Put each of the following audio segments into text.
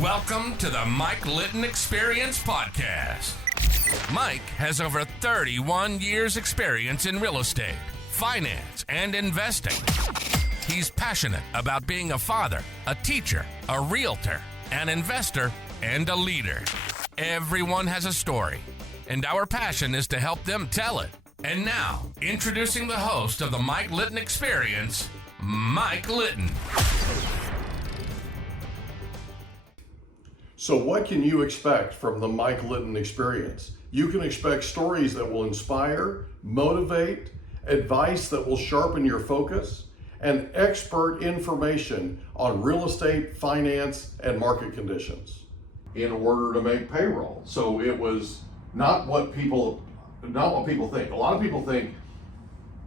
Welcome to the Mike Litton Experience podcast. Mike has over 31 years experience in real estate, finance, and investing. He's passionate about being a father, a teacher, a realtor, an investor, and a leader. Everyone has a story, and our passion is to help them tell it. And now, introducing the host of the Mike Litton Experience, Mike Litton. So what can you expect from the Mike Litton Experience? You can expect stories that will inspire, motivate, advice that will sharpen your focus, and expert information on real estate, finance, and market conditions in order to make payroll. So it was not what people think. A lot of people think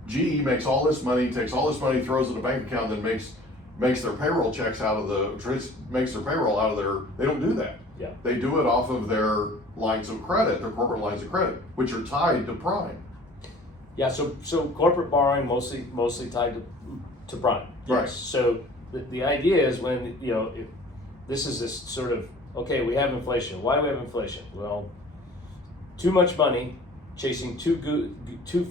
GE makes all this money, takes all this money, throws it in a bank account, then makes their payroll checks makes their payroll out of their. They don't do that. Yeah. They do it off of their lines of credit, their corporate lines of credit, which are tied to prime. Yeah. So corporate borrowing mostly tied to prime. Right. Yes. So the idea is when if this is this sort of okay, we have inflation. Why do we have inflation? Well, too much money chasing too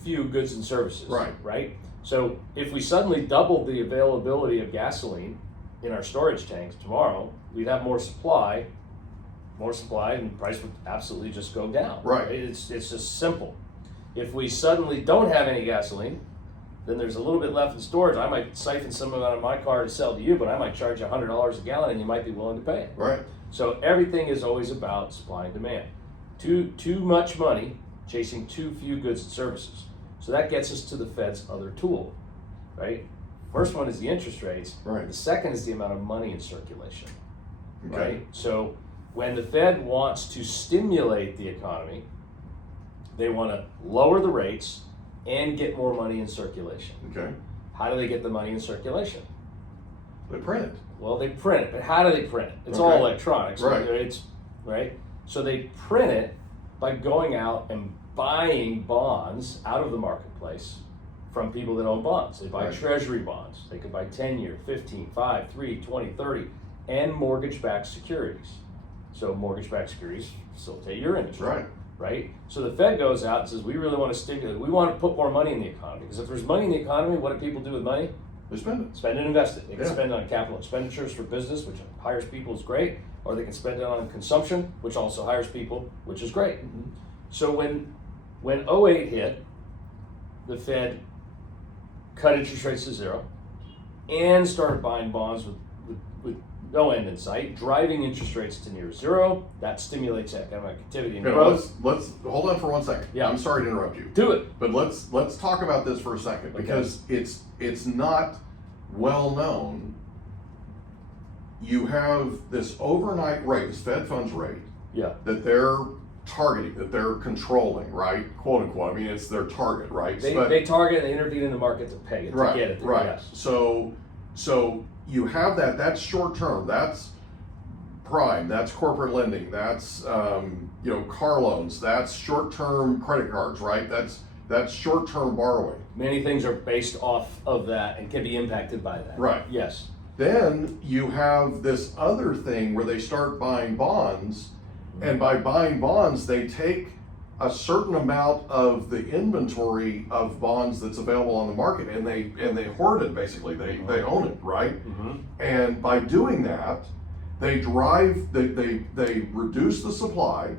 few goods and services. Right. Right. So if we suddenly doubled the availability of gasoline in our storage tanks tomorrow, we'd have more supply, and the price would absolutely just go down. Right. It's just simple. If we suddenly don't have any gasoline, then there's a little bit left in storage. I might siphon some of it out of my car to sell to you, but I might charge you $100 a gallon and you might be willing to pay it. Right. So everything is always about supply and demand. Too much money chasing too few goods and services. So that gets us to the Fed's other tool, right? First one is the interest rates. Right. The second is the amount of money in circulation, Okay. right? So when the Fed wants to stimulate the economy, they want to lower the rates and get more money in circulation. Okay. How do they get the money in circulation? They print it. Well, they print it, but how do they print it? It's Okay. all electronics, Right. right? So they print it by going out and buying bonds out of the marketplace from people that own bonds. They buy Right. treasury bonds. They could buy 10-year, 15, 5, 3, 20, 30, and mortgage-backed securities. So mortgage-backed securities facilitate your industry. Right. Right? So the Fed goes out and says, we really want to stimulate, we want to put more money in the economy. Because if there's money in the economy, what do people do with money? They spend it. Spend and invest it. They can Yeah. spend it on capital expenditures for business, which hires people, is great, or they can spend it on consumption, which also hires people, which is great. Mm-hmm. So when 08 hit, the Fed cut interest rates to zero and started buying bonds with no end in sight, driving interest rates to near zero. That stimulates economic activity and Okay, growth. let's hold on for 1 second. Yeah. I'm sorry to interrupt you. Do it. But let's talk about this for a second because it's not well known. You have this overnight rate, this Fed funds rate, Yeah. that they're targeting, that they're controlling, right? Quote unquote. I mean, it's their target, right? They target and intervene in the market to pay it, to right, get it. right. Yes. So you have that. That's short term. That's prime. That's corporate lending. That's car loans. That's short term credit cards, right? That's short term borrowing. Many things are based off of that and can be impacted by that. Right. Yes. Then you have this other thing where they start buying bonds, and by buying bonds, they take a certain amount of the inventory of bonds that's available on the market, and they hoard it basically. They own it, right? Mm-hmm. And by doing that, they reduce the supply.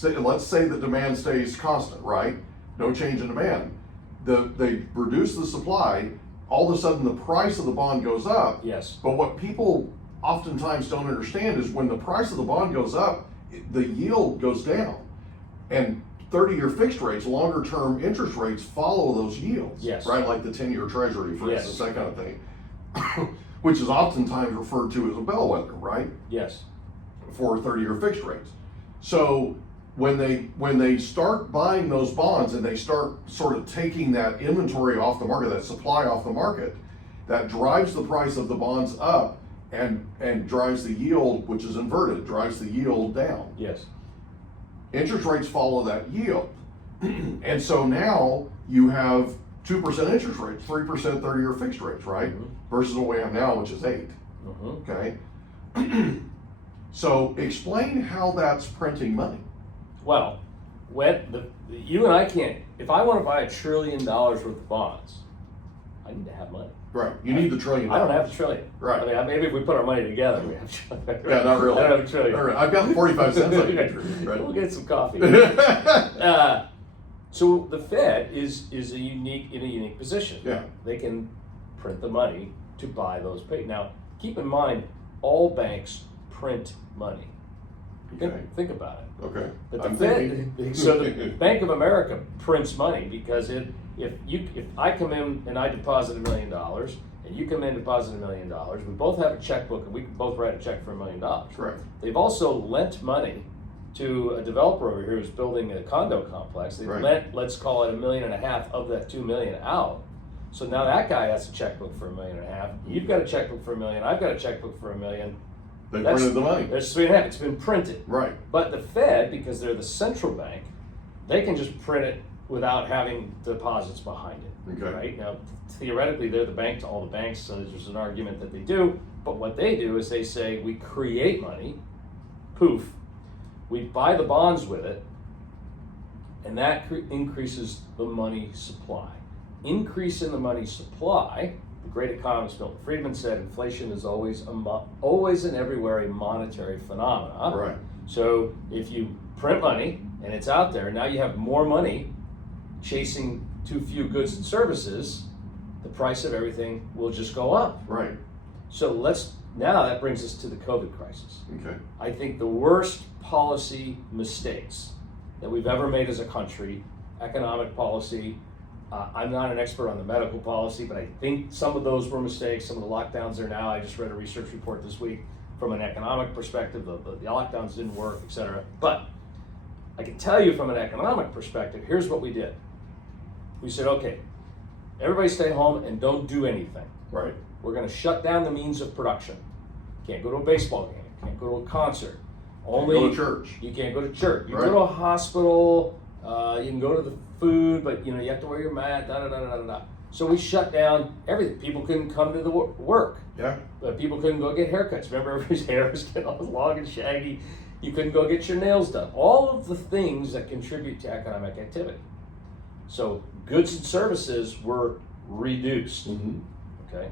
Let's say the demand stays constant, right? No change in demand. They reduce the supply. All of a sudden, the price of the bond goes up. Yes. But what people oftentimes don't understand is when the price of the bond goes up, the yield goes down. And 30-year fixed rates, longer term interest rates follow those yields. Yes. Right? Like the 10-year treasury, for Yes. instance, that kind of thing. Which is oftentimes referred to as a bellwether, right? Yes. For 30-year fixed rates. So when they start buying those bonds and they start sort of taking that inventory off the market, that supply off the market, that drives the price of the bonds up and drives the yield, which is inverted, drives the yield down. Yes. Interest rates follow that yield. And so now you have 2% interest rates, 3% 30-year fixed rates, right? Mm-hmm. Versus what we have now, which is 8. Mm-hmm. Okay. So explain how that's printing money. Well, you and I can't, if I want to buy $1 trillion worth of bonds, I need to have money. Right. You need the $1 trillion. I don't have $1 trillion. Right. I mean, maybe if we put our money together, we have $1 trillion. Yeah, not really. I don't have $1 trillion. Not really. I've got 45 cents on you. Right. We'll get some coffee. So the Fed is in a unique position. Yeah. They can print the money to buy those pay. Now, keep in mind, all banks print money. Okay. Think about it. Okay. But the I'm Fed, thinking. so the Bank of America prints money because if I come in and I deposit $1 million and you come in and deposit $1 million, we both have a checkbook and we can both write a check for $1 million. Correct. They've also lent money to a developer over here who's building a condo complex. They've lent, let's call it $1.5 million of that $2 million out. So now that guy has a checkbook for $1.5 million. You've got a checkbook for $1 million. I've got a checkbook for $1 million. They printed the money. There's $3.5 million. It's been printed. Right. But the Fed, because they're the central bank, they can just print it without having deposits behind it. Okay. Right? Now, theoretically, they're the bank to all the banks, so there's an argument that they do. But what they do is they say, we create money, poof, we buy the bonds with it, and that increases the money supply. Increase in the money supply, the great economist Milton Friedman said, inflation is always and everywhere a monetary phenomenon. Right. So if you print money and it's out there, now you have more money chasing too few goods and services, the price of everything will just go up. Right. So now that brings us to the COVID crisis. Okay. I think the worst policy mistakes that we've ever made as a country, economic policy, I'm not an expert on the medical policy, but I think some of those were mistakes. Some of the lockdowns are now, I just read a research report this week from an economic perspective, the lockdowns didn't work, et cetera. But I can tell you from an economic perspective, here's what we did. We said, okay, everybody stay home and don't do anything. Right. We're going to shut down the means of production. Can't go to a baseball game. Can't go to a concert. Only go to church. You can't go to church. You Right. go to a hospital. You can go to the food, but you have to wear your mask. So we shut down everything. People couldn't come to the work. Yeah. But people couldn't go get haircuts. Remember, everybody's hair was getting all long and shaggy. You couldn't go get your nails done. All of the things that contribute to economic activity. So goods and services were reduced. Mm-hmm. Okay.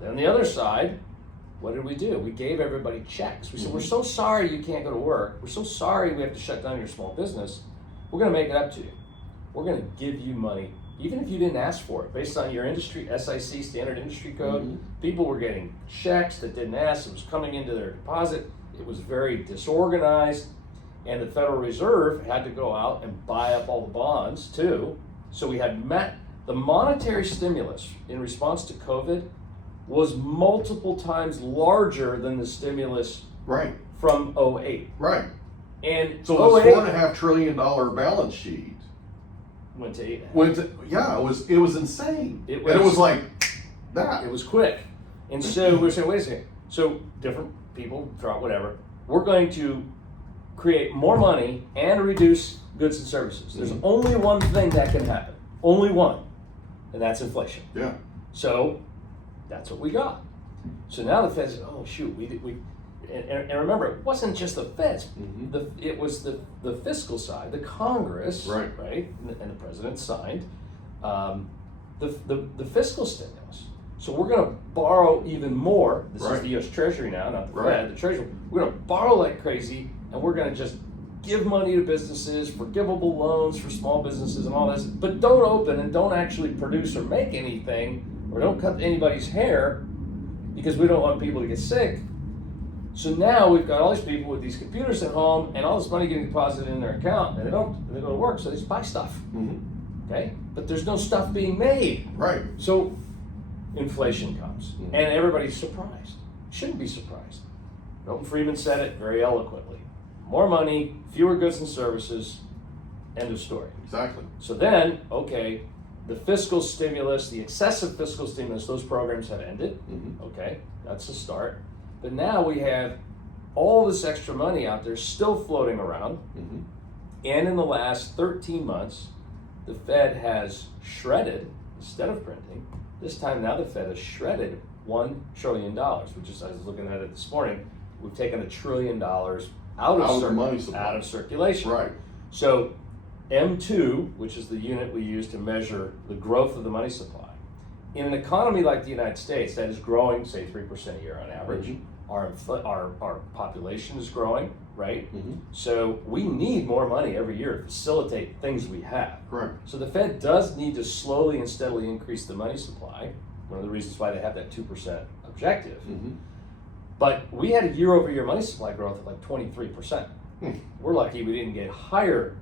Then on the other side, what did we do? We gave everybody checks. We said, we're so sorry you can't go to work. We're so sorry we have to shut down your small business. We're going to make it up to you. We're going to give you money, even if you didn't ask for it. Based on your industry, SIC, Standard Industry Code, people were getting checks that didn't ask. It was coming into their deposit. It was very disorganized. And the Federal Reserve had to go out and buy up all the bonds, too. So we had the monetary stimulus in response to COVID was multiple times larger than the stimulus Right. from 08. Right. And So this 08 $4.5 trillion balance sheet went to 8.5. it was insane. It and it was- was like that. It was quick. And so we're saying, wait a second. So different people, throughout whatever, we're going to create more money and reduce goods and services. There's only one thing that can happen. Only one. And that's inflation. Yeah. So that's what we got. So now the Fed said, oh shoot, and remember, it wasn't just the Feds. It was the fiscal side, the Congress, Right. and the president signed the fiscal stimulus. So we're going to borrow even more. This is the U.S. Treasury now, not the Fed. The Treasury. We're going to borrow like crazy, and we're going to just give money to businesses, forgivable loans for small businesses, and all this. But don't open and don't actually produce or make anything, or don't cut anybody's hair, because we don't want people to get sick. So now we've got all these people with these computers at home and all this money getting deposited in their account, and they go to work, so they just buy stuff. Okay, but there's no stuff being made. Right. So inflation comes, and everybody's surprised. Shouldn't be surprised. Milton Friedman said it very eloquently: more money, fewer goods and services. End of story. Exactly. So then, okay, the fiscal stimulus, the excessive fiscal stimulus, those programs have ended. Okay, that's a start. But now we have all this extra money out there still floating around. And in the last 13 months, the Fed has shredded, instead of printing, this time now the Fed has shredded $1 trillion, which is, I was looking at it this morning, we've taken $1 trillion out of the money supply. out of circulation. Right. So M2, which is the unit we use to measure the growth of the money supply, in an economy like the United States that is growing, say 3% a year on average, our population is growing, right? So we need more money every year to facilitate things we have. Correct. So the Fed does need to slowly and steadily increase the money supply. One of the reasons why they have that 2% objective. But we had a year-over-year money supply growth of like 23%. We're lucky we didn't get even higher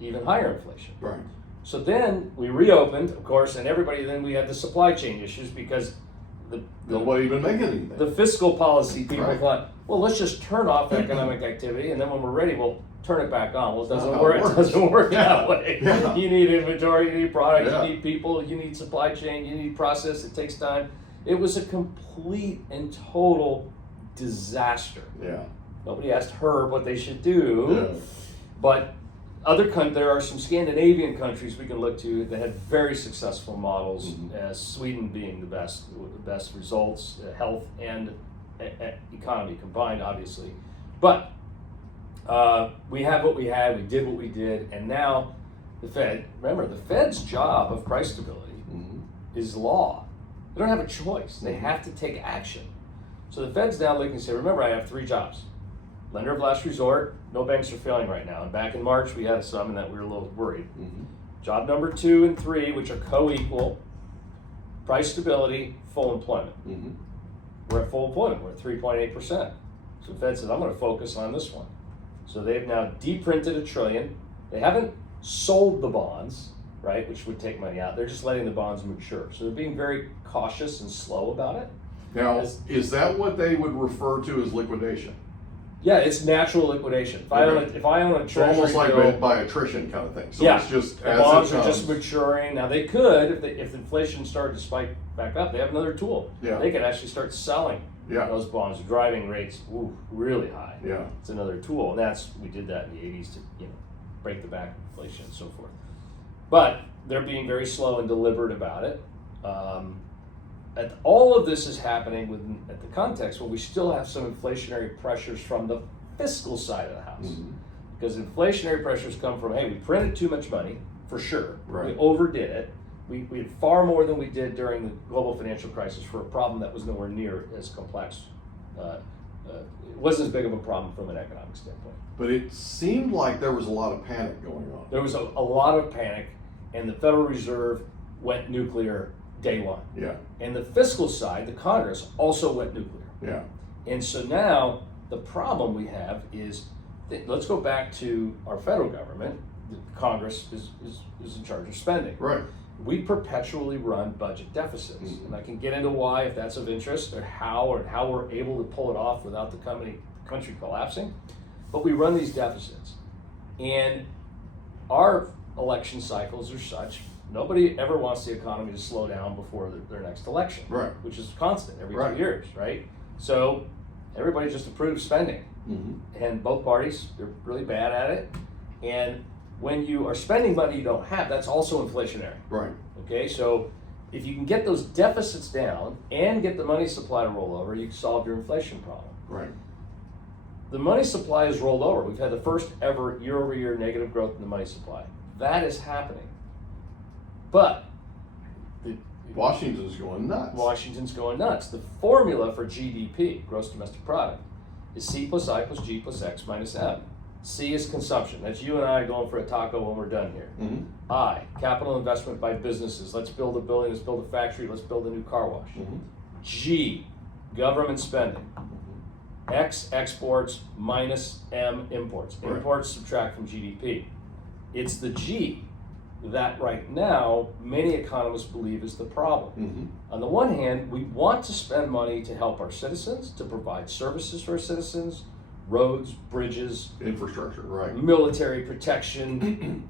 inflation. Right. So then we reopened, of course, and then we had the supply chain issues because Nobody even making anything. the fiscal policy people Right. thought, well, let's just turn off economic activity, and then when we're ready, we'll turn it back on. Well, it doesn't That's how work. it It works. doesn't work Yeah. that way. Yeah. You need inventory, you need product, Yeah. you need people, you need supply chain, you need process. It takes time. It was a complete and total disaster. Yeah. Nobody asked Herb what they should do, Yeah. but there are some Scandinavian countries we can look to that had very successful models, Sweden being the best results, health and economy combined, obviously. But we have what we had, we did what we did, and now the Fed's job of price stability is law. They don't have a choice. They have to take action. So the Fed's now looking and say, remember, I have 3 jobs. Lender of last resort, no banks are failing right now. And back in March, we had some and that we were a little worried. Job number 2 and 3, which are co-equal, price stability, full employment. We're at full employment, we're at 3.8%. So the Fed says, I'm gonna focus on this one. So they've now deprinted $1 trillion. They haven't sold the bonds, right, which would take money out. They're just letting the bonds mature. So they're being very cautious and slow about it. Now, is that what they would refer to as liquidation? Yeah, it's natural liquidation. If I own a It's treasury almost like bill, by attrition kind of thing. So yeah, it's just the as bonds it are comes. just maturing. Now they could, if inflation started to spike back up, they have another tool. Yeah. They could actually start selling Yeah. those bonds, driving rates really high. Yeah. It's another tool, and we did that in the 80s to break the back of inflation and so forth. But they're being very slow and deliberate about it. All of this is happening at the context where we still have some inflationary pressures from the fiscal side of the house. Because inflationary pressures come from, hey, we printed too much money, for sure. Right. We overdid it. We had far more than we did during the global financial crisis for a problem that was nowhere near as complex. It wasn't as big of a problem from an economic standpoint. But it seemed like there was a lot of panic going on. There was a lot of panic, and the Federal Reserve went nuclear day one. Yeah. And the fiscal side, the Congress, also went nuclear. Yeah. And so now the problem we have is, let's go back to our federal government. The Congress is in charge of spending. Right. We perpetually run budget deficits. And I can get into why, if that's of interest, or how we're able to pull it off without the country collapsing. But we run these deficits. And our election cycles are such, nobody ever wants the economy to slow down before their next election. Right. Which is constant every Right. 2 years, right? So everybody just approves spending. And both parties, they're really bad at it. And when you are spending money you don't have, that's also inflationary. Right. Okay, so if you can get those deficits down and get the money supply to roll over, you can solve your inflation problem. Right. The money supply has rolled over. We've had the first ever year-over-year negative growth in the money supply. That is happening. But Washington's going nuts. Washington's going nuts. The formula for GDP, gross domestic product, is C plus I plus G plus X minus M. C is consumption. That's you and I going for a taco when we're done here. I, capital investment by businesses. Let's build a building, let's build a factory, let's build a new car wash. G, government spending. X, exports, minus M, imports. Right. Imports subtract from GDP. It's the G that right now many economists believe is the problem. On the one hand, we want to spend money to help our citizens, to provide services for our citizens, roads, bridges, Infrastructure, right. military protection,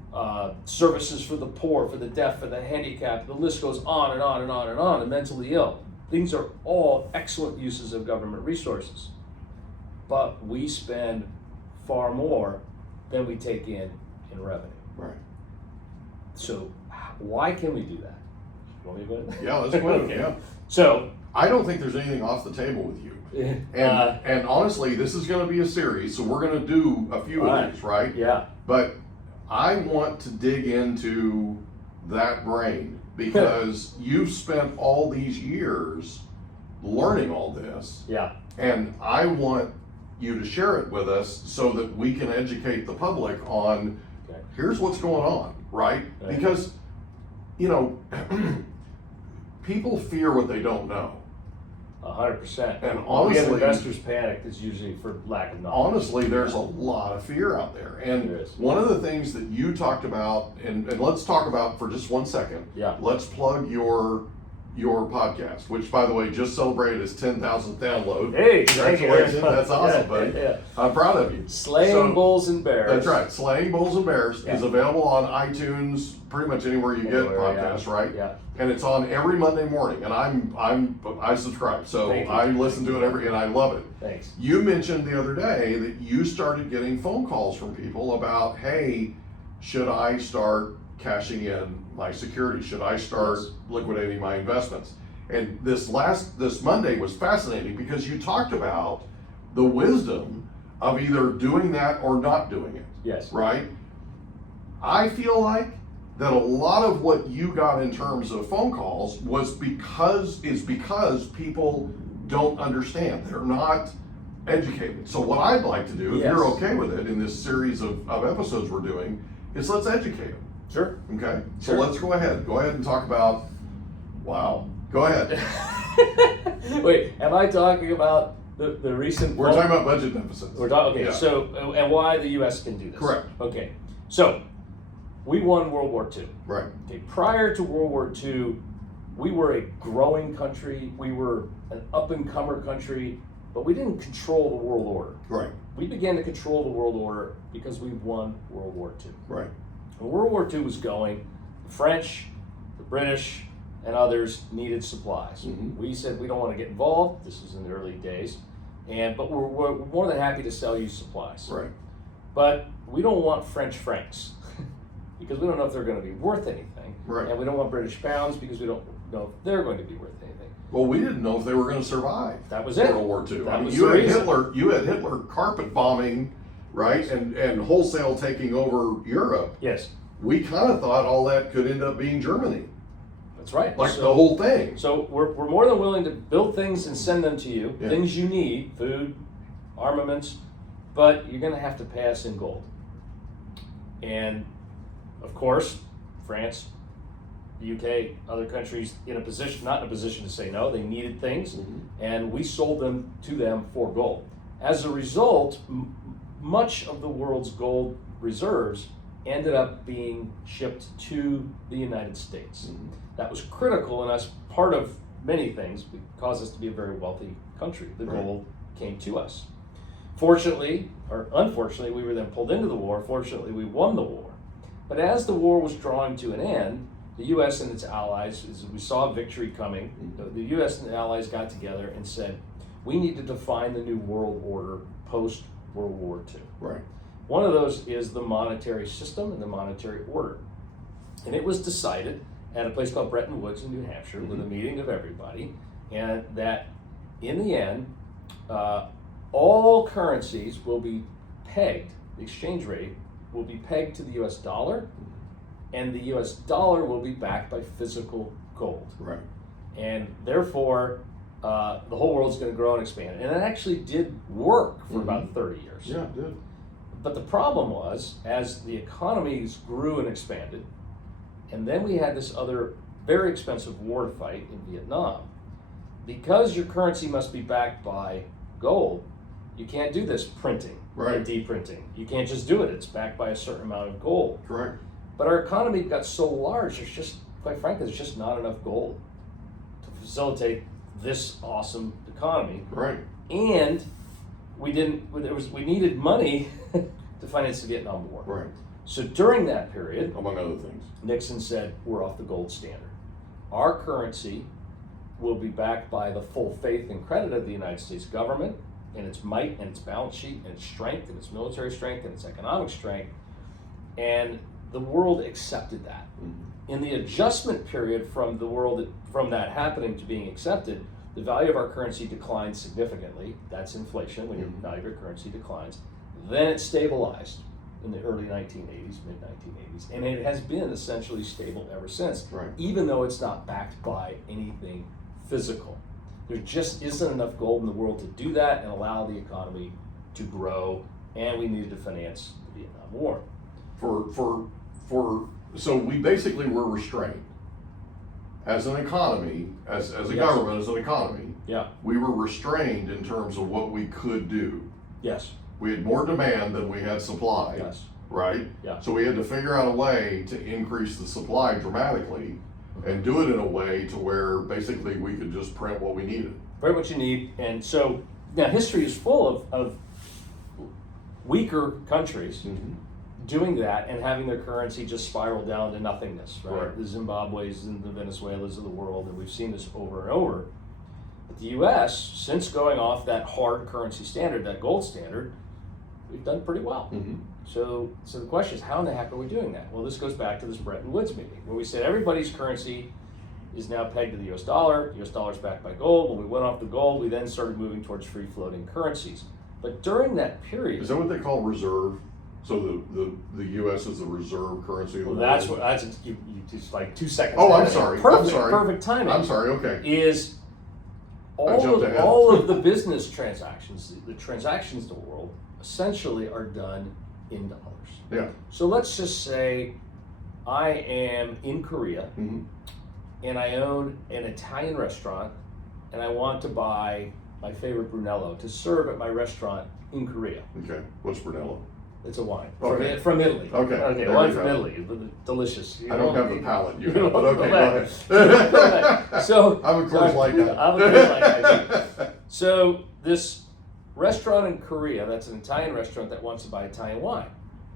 services for the poor, for the deaf, for the handicapped. The list goes on and on and on and on, and mentally ill. These are all excellent uses of government resources. But we spend far more than we take in revenue. Right. So why can we do that? You want me to go ahead? Yeah, let's go. Okay. Yeah. So I don't think there's anything off the table with you. And honestly, this is going to be a series, so we're going to do a few of these, right? Yeah. But I want to dig into that brain because you've spent all these years learning all this. Yeah. And I want you to share it with us so that we can educate the public on here's what's going on, right? Because, you know, people fear what they don't know. 100%. And honestly, when investors panic, it's usually for lack of knowledge. Honestly, there's a lot of fear out there. And one of the things that you talked about, and let's talk about for just 1 second. Yeah. Let's plug your podcast, which, by the way, just celebrated its 10,000th download. Hey, congratulations! That's awesome, buddy. Yeah. I'm proud of you. Slaying Bulls and Bears. That's right. Slaying Bulls and Bears is available on iTunes, pretty much anywhere you get podcasts, right? Yeah. And it's on every Monday morning, and I subscribe, so I listen to it and I love it. Thanks. You mentioned the other day that you started getting phone calls from people about, hey, should I start cashing in my security? Should I start liquidating my investments? And this Monday was fascinating because you talked about the wisdom of either doing that or not doing it. Yes. Right? I feel like that a lot of what you got in terms of phone calls was because people don't understand. They're not educated. So what I'd like to do, if you're okay with it, in this series of episodes we're doing, is let's educate them. Sure. Okay? So Sure. let's go ahead. Go ahead and talk about, wow. Go ahead. Wait, am I talking about the recent... We're talking about budget deficits. We're talking, okay, Yeah. so, and why the U.S. can do this. Correct. Okay, so, we won World War II. Right. Okay, prior to World War II, we were a growing country, we were an up-and-comer country, but we didn't control the world order. Right. We began to control the world order because we won World War II. Right. When World War II was going, the French, the British, and others needed supplies. Mm-hmm. We said we don't want to get involved. This was in the early days, but we're more than happy to sell you supplies. Right. But we don't want French francs because we don't know if they're going to be worth anything. Right. And we don't want British pounds because we don't know if they're going to be worth anything. Well, we didn't know if they were going to survive. That was it. World War II. That I mean, was you the had reason. You had Hitler carpet bombing, right, and wholesale taking over Europe. Yes. We kind of thought all that could end up being Germany, That's right. like the whole thing. So we're more than willing to build things and send them to you, Yeah. things you need, food, armaments, but you're going to have to pay us in gold. And of course, France, the UK, other countries not in a position to say no. They needed things, and we sold them to them for gold. As a result, much of the world's gold reserves ended up being shipped to the United States. That was critical in us, part of many things, caused us to be a very wealthy country. The gold came to us. Fortunately, or unfortunately, we were then pulled into the war. Fortunately, we won the war. But as the war was drawing to an end, the U.S. and its allies, as we saw victory coming, the U.S. and the allies got together and said, we need to define the new world order post-World War II. Right. One of those is the monetary system and the monetary order. And it was decided at a place called Bretton Woods in New Hampshire with a meeting of everybody, and that in the end, all currencies will be pegged, the exchange rate will be pegged to the US dollar, and the US dollar will be backed by physical gold. Right. And therefore, the whole world's going to grow and expand. And it actually did work for about 30 years. Yeah, it did. But the problem was, as the economies grew and expanded, and then we had this other very expensive war to fight in Vietnam, because your currency must be backed by gold, you can't do this printing and deprinting. You can't just do it. It's backed by a certain amount of gold. Correct. But our economy got so large, there's just, quite frankly, there's just not enough gold to facilitate this awesome economy. Right. And we needed money to finance the Vietnam War. Right. So during that period, Among other things. Nixon said, we're off the gold standard. Our currency will be backed by the full faith and credit of the United States government and its might and its balance sheet and its strength and its military strength and its economic strength. And the world accepted that. In the adjustment period from that happening to being accepted, the value of our currency declines significantly. That's inflation, when your value of your currency declines. Then it stabilized in the early 1980s, mid 1980s, and it has been essentially stable ever since, Right. even though it's not backed by anything physical. There just isn't enough gold in the world to do that and allow the economy to grow, and we needed to finance the Vietnam War. So we basically were restrained as an economy, as a government, as an economy. Yeah. We were restrained in terms of what we could do. Yes. We had more demand than we had supply. Yes. Right? Yeah. So we had to figure out a way to increase the supply dramatically and do it in a way to where basically we could just print what we needed. Print what you need. And so now history is full of weaker countries doing that and having their currency just spiral down to nothingness, right? Right. The Zimbabwe's and the Venezuelas of the world, and we've seen this over and over. But the US, since going off that hard currency standard, that gold standard, we've done pretty well. So the question is, how in the heck are we doing that? Well, this goes back to this Bretton Woods meeting, where we said everybody's currency is now pegged to the US dollar. The US dollar is backed by gold. When we went off the gold, we then started moving towards free-floating currencies. But during that period, Is that what they call reserve? So the U.S. is the reserve currency of the well, world? that's you just like 2 seconds. Oh, I'm ahead. sorry. Perfect, I'm sorry. perfect timing. I'm sorry. Okay. Is I jumped ahead. all of the business transactions, the transactions in the world, essentially are done in dollars. Yeah. So let's just say I am in Korea and I own an Italian restaurant and I want to buy my favorite Brunello to serve at my restaurant in Korea. Okay. What's Brunello? It's a wine Okay. from Italy. Okay. There Wine you from go. Italy, delicious. I don't have the palate you you have, but don't okay, have go that. ahead. So I'm a Coors Light guy. I'm a Coors Light guy. So this restaurant in Korea, that's an Italian restaurant that wants to buy Italian wine.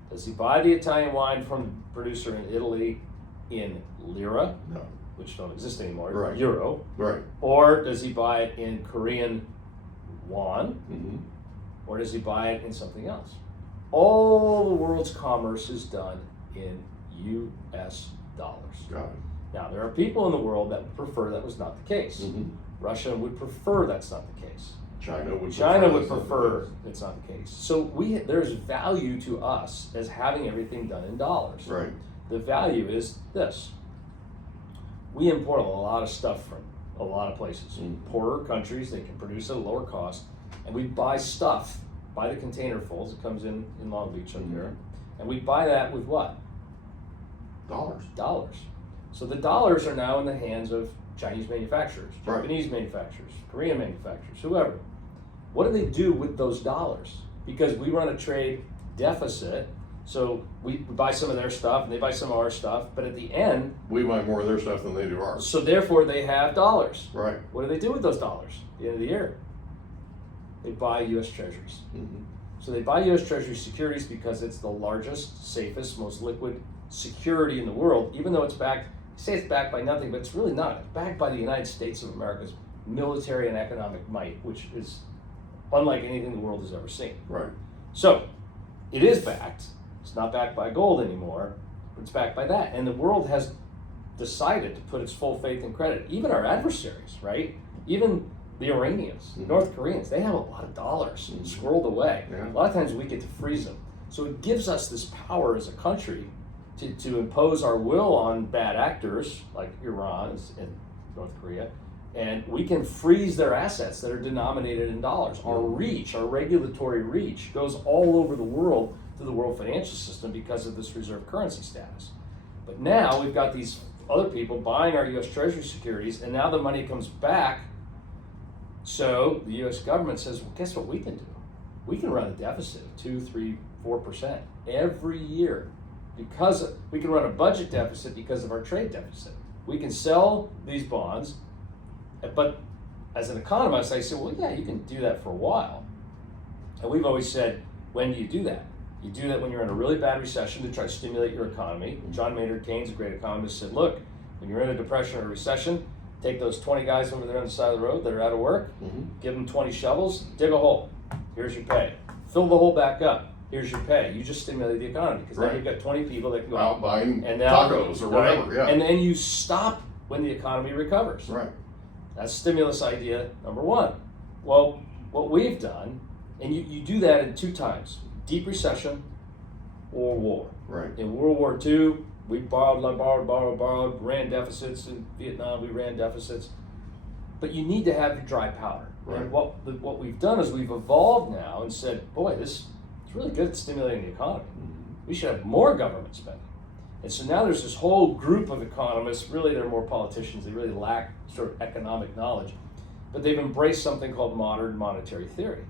Does he buy the Italian wine from the producer in Italy in lira, No. which don't exist anymore, Right. euro, Right. or does he buy it in Korean won, or does he buy it in something else? All the world's commerce is done in US dollars. Got it. Now, there are people in the world that would prefer that was not the case. Russia would prefer that's not the case. China would prefer it's not the case. So there's value to us as having everything done in dollars. Right. The value is this. We import a lot of stuff from a lot of places. Poorer countries, they can produce at a lower cost, and we buy stuff by the container-fulls. It comes in Long Beach up here, and we buy that with what? Dollars. So the dollars are now in the hands of Chinese manufacturers, Right. Japanese manufacturers, Korean manufacturers, whoever. What do they do with those dollars? Because we run a trade deficit, so we buy some of their stuff and they buy some of our stuff, but at the end, We buy more of their stuff than they do ours. so therefore they have dollars. Right. What do they do with those dollars at the end of the year? They buy US Treasuries. So they buy US Treasury securities because it's the largest, safest, most liquid security in the world, even though it's backed, say it's backed by nothing, but it's really not. It's backed by the United States of America's military and economic might, which is unlike anything the world has ever seen. Right. So it is backed. It's not backed by gold anymore, but it's backed by that. And the world has decided to put its full faith and credit. Even our adversaries, right? Even the Iranians, North Koreans, they have a lot of dollars squirreled away. Yeah. A lot of times we get to freeze them. So it gives us this power as a country to impose our will on bad actors like Iran and North Korea, and we can freeze their assets that are denominated in dollars. Our reach, our regulatory reach, goes all over the world through the world financial system because of this reserve currency status. But now we've got these other people buying our US Treasury securities, and now the money comes back. So the US government says, well, guess what we can do? We can run a deficit of 2, 3, 4% every year, because we can run a budget deficit because of our trade deficit. We can sell these bonds, but as an economist, I say, well, yeah, you can do that for a while. And we've always said, when do you do that? You do that when you're in a really bad recession to try to stimulate your economy. John Maynard Keynes, a great economist, said, look, when you're in a depression or a recession, take those 20 guys over there on the side of the road that are out of work, give them 20 shovels, dig a hole. Here's your pay. Fill the hole back up. Here's your pay. You just stimulate the economy because now you've got 20 people that can go Out buying and now, tacos or whatever. right? Yeah. And then you stop when the economy recovers. Right. That's stimulus idea number one. Well, what we've done, and you do that in 2 times, deep recession or war. Right. In World War II, we borrowed, ran deficits. In Vietnam, we ran deficits. But you need to have your dry powder. Right. And what we've done is we've evolved now and said, boy, this is really good at stimulating the economy. We should have more government spending. And so now there's this whole group of economists, really they're more politicians, they really lack sort of economic knowledge, but they've embraced something called modern monetary theory.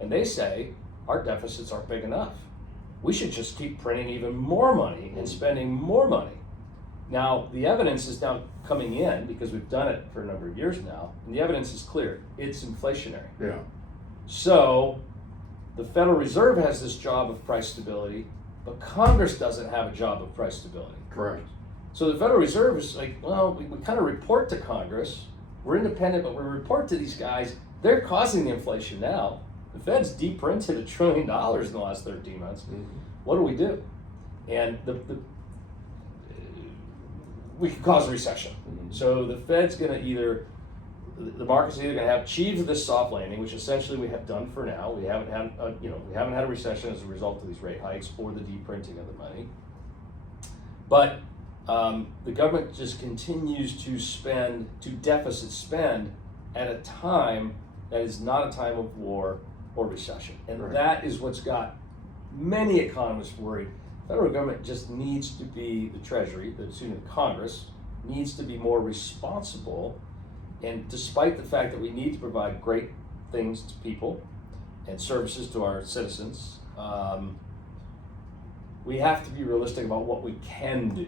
And they say, our deficits aren't big enough. We should just keep printing even more money and spending more money. Now, the evidence is now coming in because we've done it for a number of years now, and the evidence is clear. It's inflationary. Yeah. So the Federal Reserve has this job of price stability, but Congress doesn't have a job of price stability. Correct. So the Federal Reserve is like, well, we kind of report to Congress. We're independent, but we report to these guys. They're causing the inflation now. The Fed's de-printed $1 trillion in the last 13 months. What do we do? And we could cause a recession. So the Fed's going to the market's either going to have achieved this soft landing, which essentially we have done for now. We haven't had a recession as a result of these rate hikes or the de-printing of the money. But the government just continues to deficit spend at a time that is not a time of war or recession. And that is what's got many economists worried. The federal government just needs to be, the Treasury, the Congress, needs to be more responsible. And despite the fact that we need to provide great things to people and services to our citizens, we have to be realistic about what we can do.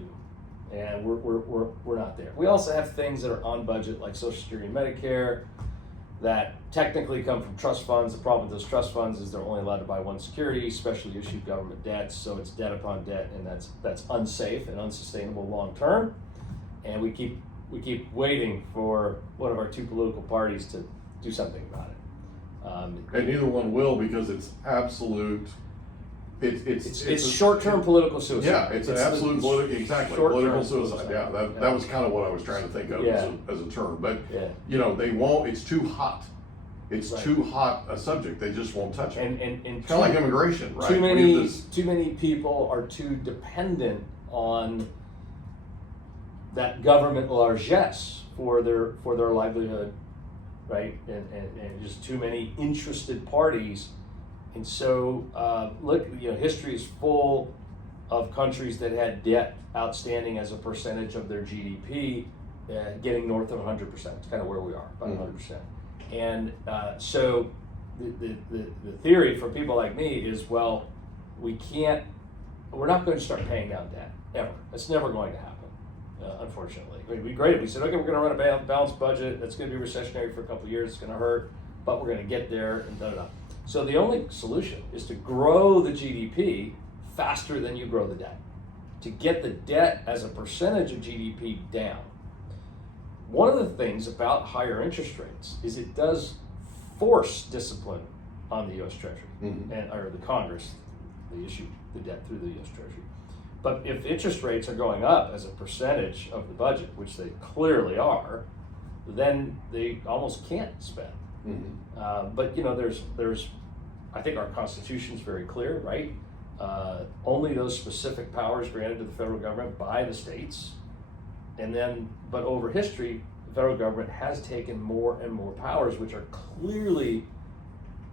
And we're not there. We also have things that are on budget, like Social Security and Medicare, that technically come from trust funds. The problem with those trust funds is they're only allowed to buy one security, specially issued government debts, so it's debt upon debt, and that's unsafe and unsustainable long term. And we keep waiting for one of our 2 political parties to do something about it. And neither one will, because it's absolute. It's short-term political suicide. Yeah, it's an absolute political suicide. Yeah, that was kind of what I was trying to think of as a term. But they won't. It's too hot. It's too hot a subject. They just won't touch it. And kind of like immigration, right? Too many people are too dependent on that government largesse for their livelihood, right? And just too many interested parties. And so, history is full of countries that had debt outstanding as a percentage of their GDP, getting north of 100%. It's kind of where we are, about 100%. And so, the theory for people like me is, well, we're not going to start paying down debt ever. It's never going to happen, unfortunately. It'd be great if we said, okay, we're going to run a balanced budget. That's going to be recessionary for a couple of years. It's going to hurt, but we're going to get there and da-da-da. So the only solution is to grow the GDP faster than you grow the debt, to get the debt as a percentage of GDP down. One of the things about higher interest rates is it does force discipline on the U.S. Treasury or the Congress. They issue the debt through the U.S. Treasury. But if interest rates are going up as a percentage of the budget, which they clearly are, then they almost can't spend. But there's, I think our Constitution is very clear, right? Only those specific powers granted to the federal government by the states, but over history, the federal government has taken more and more powers, which are clearly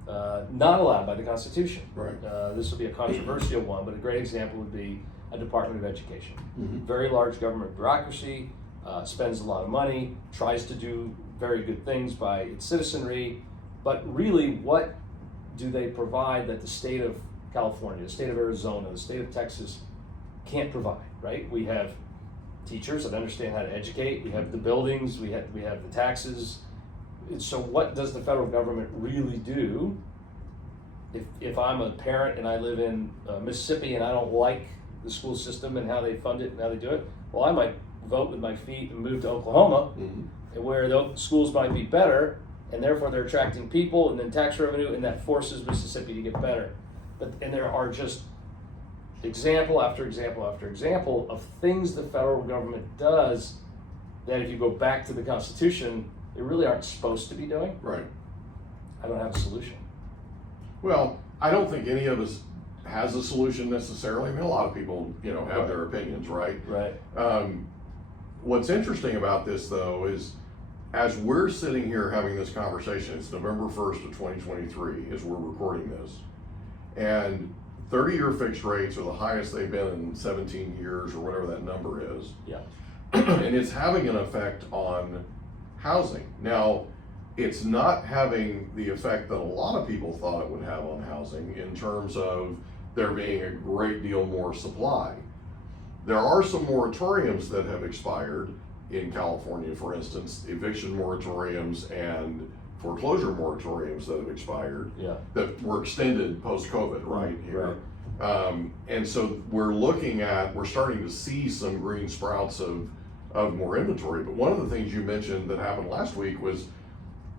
not allowed by the Constitution. Right. This will be a controversial one, but a great example would be a Department of Education. Very large government bureaucracy, spends a lot of money, tries to do very good things by its citizenry, but really what do they provide that the state of California, the state of Arizona, the state of Texas can't provide, right? We have teachers that understand how to educate, we have the buildings, we have the taxes. And so what does the federal government really do? If I'm a parent and I live in Mississippi and I don't like the school system and how they fund it and how they do it, well, I might vote with my feet and move to Oklahoma, where the schools might be better, and therefore they're attracting people and then tax revenue, and that forces Mississippi to get better. And there are just example after example after example of things the federal government does that, if you go back to the Constitution, they really aren't supposed to be doing, Right. I don't have a solution. Well, I don't think any of us has a solution necessarily. I mean, a lot of people, have their opinions, right? Right. What's interesting about this, though, is as we're sitting here having this conversation, it's November 1st of 2023 as we're recording this, and 30-year fixed rates are the highest they've been in 17 years or whatever that number is. Yeah. And it's having an effect on housing. Now, it's not having the effect that a lot of people thought it would have on housing in terms of there being a great deal more supply. There are some moratoriums that have expired in California, for instance, eviction moratoriums and foreclosure moratoriums that have expired, Yeah. that were extended post-COVID, right here. Right. And so we're starting to see some green sprouts of more inventory. But one of the things you mentioned that happened last week was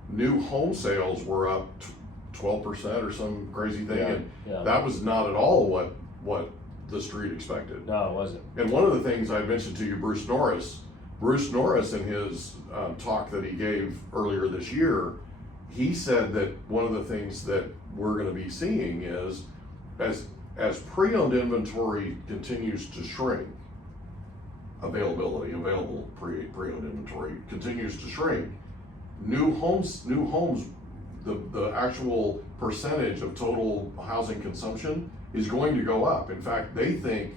new home sales were up 12% or some crazy thing. Yeah, And yeah. that was not at all what the street expected. No, it wasn't. And one of the things I mentioned to you, Bruce Norris in his talk that he gave earlier this year, he said that one of the things that we're going to be seeing is as pre-owned inventory continues to shrink, available pre-owned inventory continues to shrink, new homes, the actual percentage of total housing consumption is going to go up. In fact, they think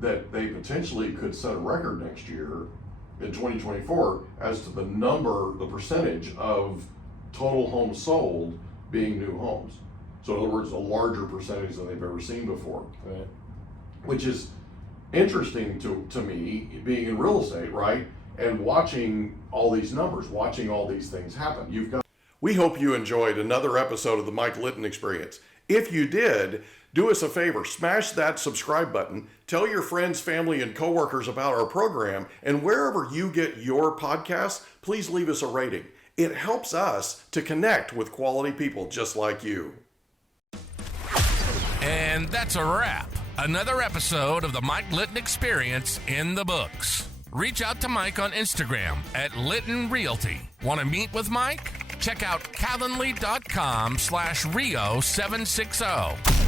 that they potentially could set a record next year in 2024 as to the percentage of total homes sold being new homes. So in other words, a larger percentage than they've ever seen before. Right. Which is interesting to me, being in real estate, right? And watching all these numbers, watching all these things happen. We hope you enjoyed another episode of the Mike Litton Experience. If you did, do us a favor, smash that subscribe button, tell your friends, family, and coworkers about our program, and wherever you get your podcasts, please leave us a rating. It helps us to connect with quality people just like you. And that's a wrap. Another episode of the Mike Litton Experience in the books. Reach out to Mike on Instagram at Litton Realty. Want to meet with Mike? Check out calendly.com/Rio760.